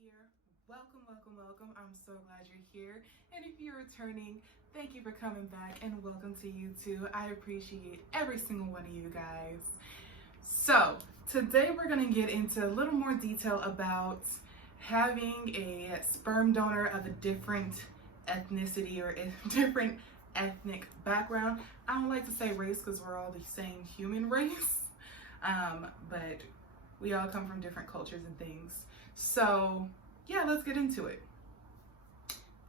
here. Welcome. I'm so glad you're here. And if you're returning, thank you for coming back and welcome to YouTube. I appreciate every single one of you guys. So today we're going to get into a little more detail about having a sperm donor of a different ethnicity or a different ethnic background. I don't like to say race because we're all the same human race, but we all come from different cultures and things. So yeah, let's get into it.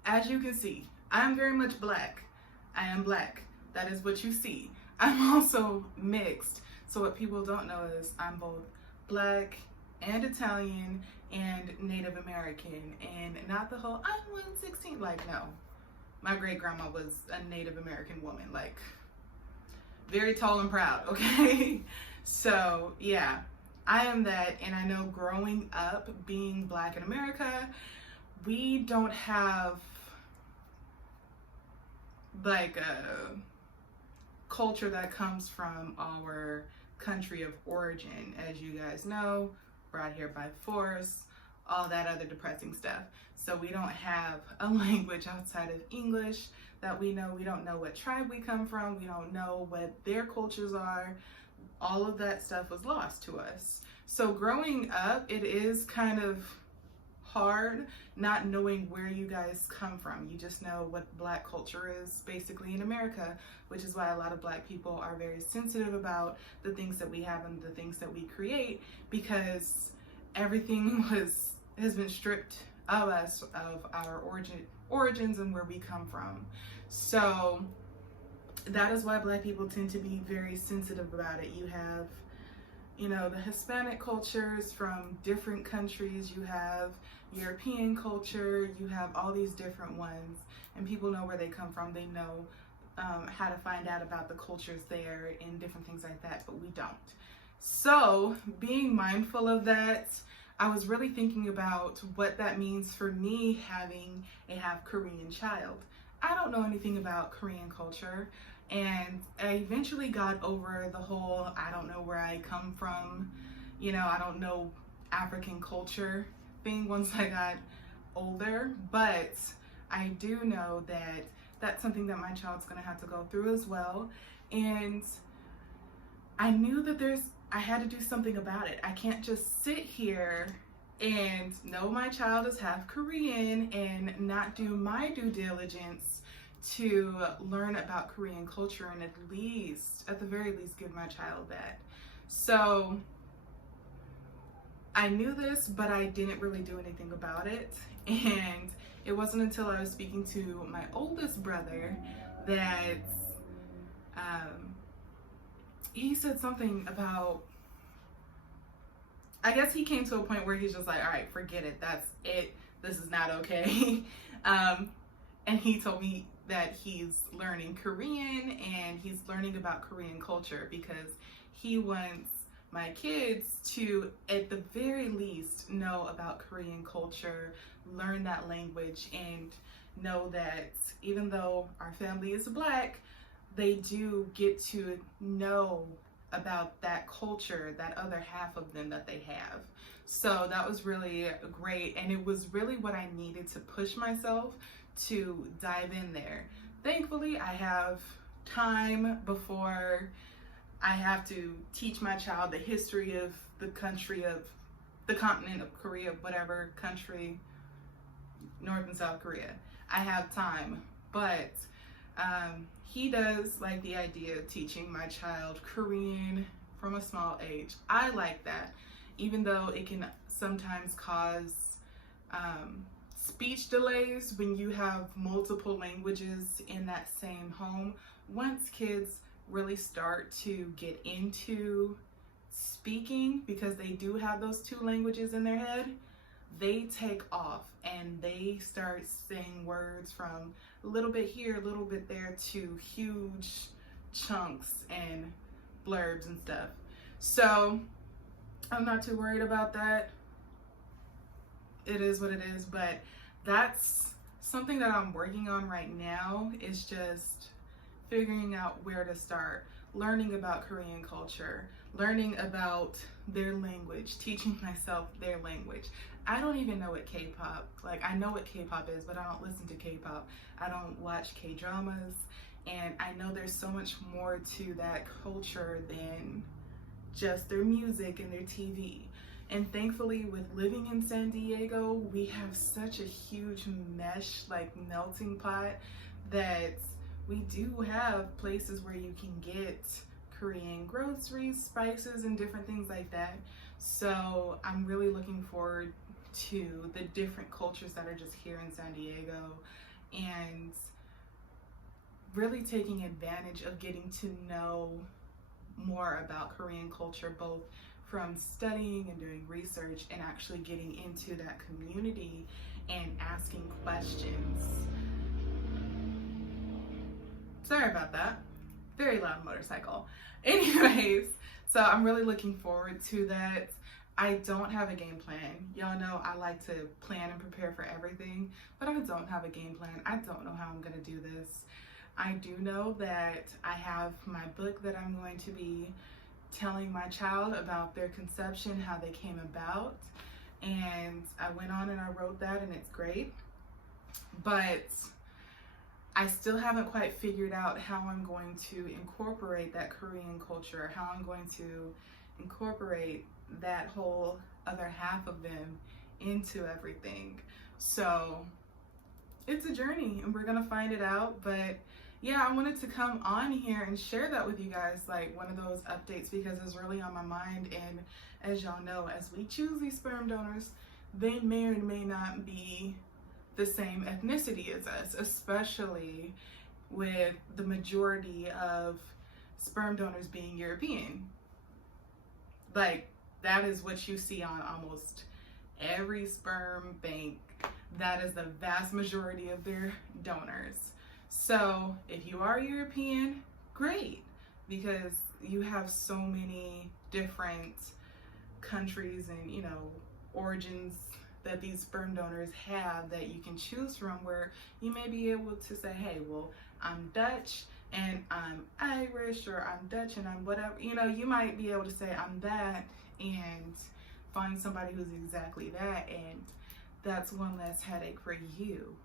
As you can see, I am very much black. I am black. That is what you see. I'm also mixed. So what people don't know is I'm both black and Italian and Native American, and not the whole I'm 1/16. Like, no. My great grandma was a Native American woman, like very tall and proud, okay? So yeah, I am that. And I know growing up being black in America, we don't have like a culture that comes from our country of origin. As you guys know, brought here by force, all that other depressing stuff. So we don't have a language outside of English that we know. We don't know what tribe we come from. We don't know what their cultures are. All of that stuff was lost to us. So growing up, it is kind of hard not knowing where you guys come from. You just know what black culture is basically in America, which is why a lot of black people are very sensitive about the things that we have and the things that we create, because everything has been stripped of us, of our origins and where we come from. So that is why black people tend to be very sensitive about it. You have, you know, the Hispanic cultures from different countries, you have European culture, you have all these different ones, and people know where they come from. They know how to find out about the cultures there and different things like that, but we don't. So being mindful of that, I was really thinking about what that means for me having a half Korean child. I don't know anything about Korean culture, and I eventually got over the whole I don't know where I come from, you know, I don't know African culture thing once I got older. But I do know that that's something that my child's gonna have to go through as well. And I knew that I had to do something about it. I can't just sit here and know my child is half Korean and not do my due diligence to learn about Korean culture and at the very least, give my child that. So I knew this, but I didn't really do anything about it. And it wasn't until I was speaking to my oldest brother that he said something about, I guess he came to a point where he's just like, all right, forget it. That's it. This is not okay. And he told me that he's learning Korean and he's learning about Korean culture because he wants my kids to, at the very least, know about Korean culture, learn that language, and know that even though our family is black, they do get to know about that culture, that other half of them that they have. So that was really great, and it was really what I needed to push myself to dive in there. Thankfully, I have time before I have to teach my child the history of the country, of the continent of Korea, whatever country, North and South Korea. I have time, but he does like the idea of teaching my child Korean from a small age. I like that, even though it can sometimes cause speech delays when you have multiple languages in that same home. Once kids really start to get into speaking, because they do have those two languages in their head, they take off and they start saying words from a little bit here, a little bit there, to huge chunks and blurbs and stuff. So I'm not too worried about that. It is what it is, but that's something that I'm working on right now, is just figuring out where to start, learning about Korean culture, learning about their language, teaching myself their language. I don't even know what K-pop, like I know what K-pop is, but I don't listen to K-pop. I don't watch K-dramas, and I know there's so much more to that culture than just their music and their TV. And thankfully, with living in San Diego, we have such a huge mesh, like melting pot, that we do have places where you can get Korean groceries, spices, and different things like that. So I'm really looking forward to the different cultures that are just here in San Diego, and really taking advantage of getting to know more about Korean culture, both from studying and doing research and actually getting into that community and asking questions. Sorry about that. Very loud motorcycle. Anyways, so I'm really looking forward to that. I don't have a game plan. Y'all know I like to plan and prepare for everything, but I don't have a game plan. I don't know how I'm gonna do this. I do know that I have my book that I'm going to be telling my child about their conception, how they came about, and I went on and I wrote that, and it's great. But I still haven't quite figured out how I'm going to incorporate that Korean culture, how I'm going to incorporate that whole other half of them into everything. So it's a journey and we're gonna find it out. But yeah, I wanted to come on here and share that with you guys, like one of those updates, because it's really on my mind. And as y'all know, as we choose these sperm donors, they may or may not be the same ethnicity as us, especially with the majority of sperm donors being European. Like, that is what you see on almost every sperm bank. That is the vast majority of their donors. So if you are European, great, because you have so many different countries and, you know, origins that these sperm donors have that you can choose from, where you may be able to say, hey, well, I'm Dutch and I'm Irish, or I'm Dutch and I'm whatever. You know, you might be able to say I'm that and find somebody who's exactly that, and that's one less headache for you.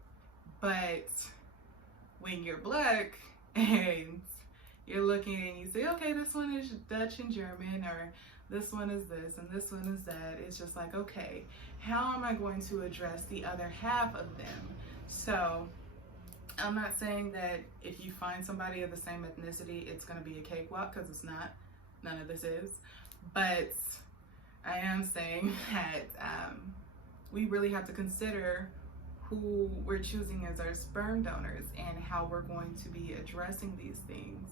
But when you're black and you're looking and you say, okay, this one is Dutch and German, or this one is this and this one is that, it's just like, okay, how am I going to address the other half of them? So I'm not saying that if you find somebody of the same ethnicity, it's going to be a cakewalk, because it's not. None of this is. But I am saying that we really have to consider who we're choosing as our sperm donors and how we're going to be addressing these things.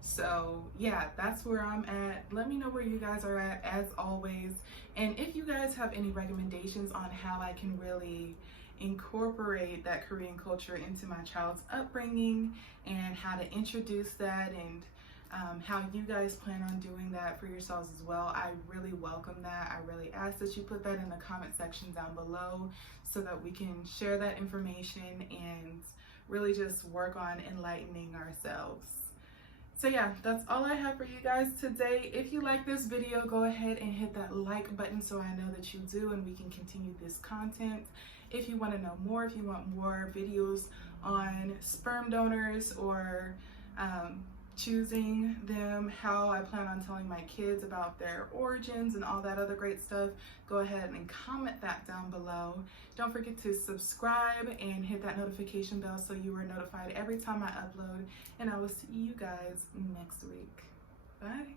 So yeah, that's where I'm at. Let me know where you guys are at, as always. And if you guys have any recommendations on how I can really incorporate that Korean culture into my child's upbringing, and how to introduce that, and how you guys plan on doing that for yourselves as well, I really welcome that. I really ask that you put that in the comment section down below, so that we can share that information and really just work on enlightening ourselves. So yeah, that's all I have for you guys today. If you like this video, go ahead and hit that like button so I know that you do, and we can continue this content. If you want to know more, if you want more videos on sperm donors, or choosing them, how I plan on telling my kids about their origins and all that other great stuff, go ahead and comment that down below. Don't forget to subscribe and hit that notification bell so you are notified every time I upload, and I will see you guys next week. Bye.